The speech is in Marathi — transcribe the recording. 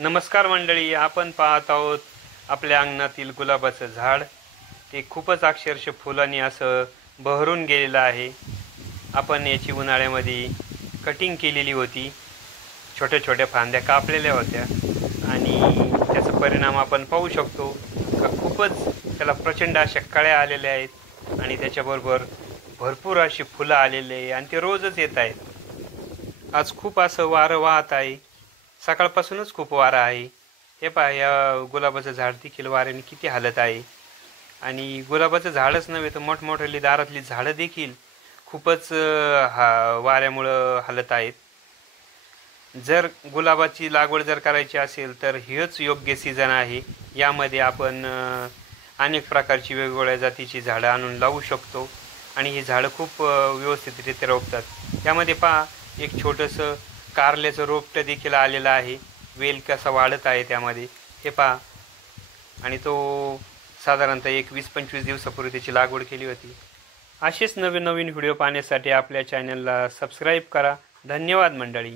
नमस्कार मंडळी, आपण पाहत आहोत आपल्या अंगणातील गुलाबाचं झाड. ते खूपच अक्षरशः फुलांनी असं बहरून गेलेलं आहे. आपण याची उन्हाळ्यामध्ये कटिंग केलेली होती, छोट्या छोट्या फांद्या कापलेल्या होत्या आणि त्याचा परिणाम आपण पाहू शकतो का खूपच त्याला प्रचंड अशा कळ्या आलेल्या आहेत आणि त्याच्याबरोबर भरपूर अशी फुलं आलेली आहे आणि ते रोजच येत आहेत. आज खूप असं वारं वाहत आहे, सकाळपासूनच खूप वारा आहे. हे पहा, या गुलाबाचं झाड देखील वाऱ्याने किती हालत आहे आणि गुलाबाचं झाडच नव्हे तर मोठमोठ्याली दारातली झाडं देखील खूपच वाऱ्यामुळं हालत आहेत. जर गुलाबाची लागवड जर करायची असेल तर हेच योग्य सीझन आहे. यामध्ये आपण अनेक प्रकारची वेगवेगळ्या जातीची झाडं आणून लावू शकतो आणि ही झाडं खूप व्यवस्थितरित्या रोपतात. त्यामध्ये पहा, एक छोटंसं कारल्याचं रोपटं देखील आलेलं आहे. वेल कसा वाढत आहे त्यामध्ये हे पहा. आणि तो साधारणतः एक 20-25 दिवसापूर्वी त्याची लागवड केली होती. असेच नवीन नवीन व्हिडिओ पाहण्यासाठी आपल्या चॅनलला सबस्क्राईब करा. धन्यवाद मंडळी.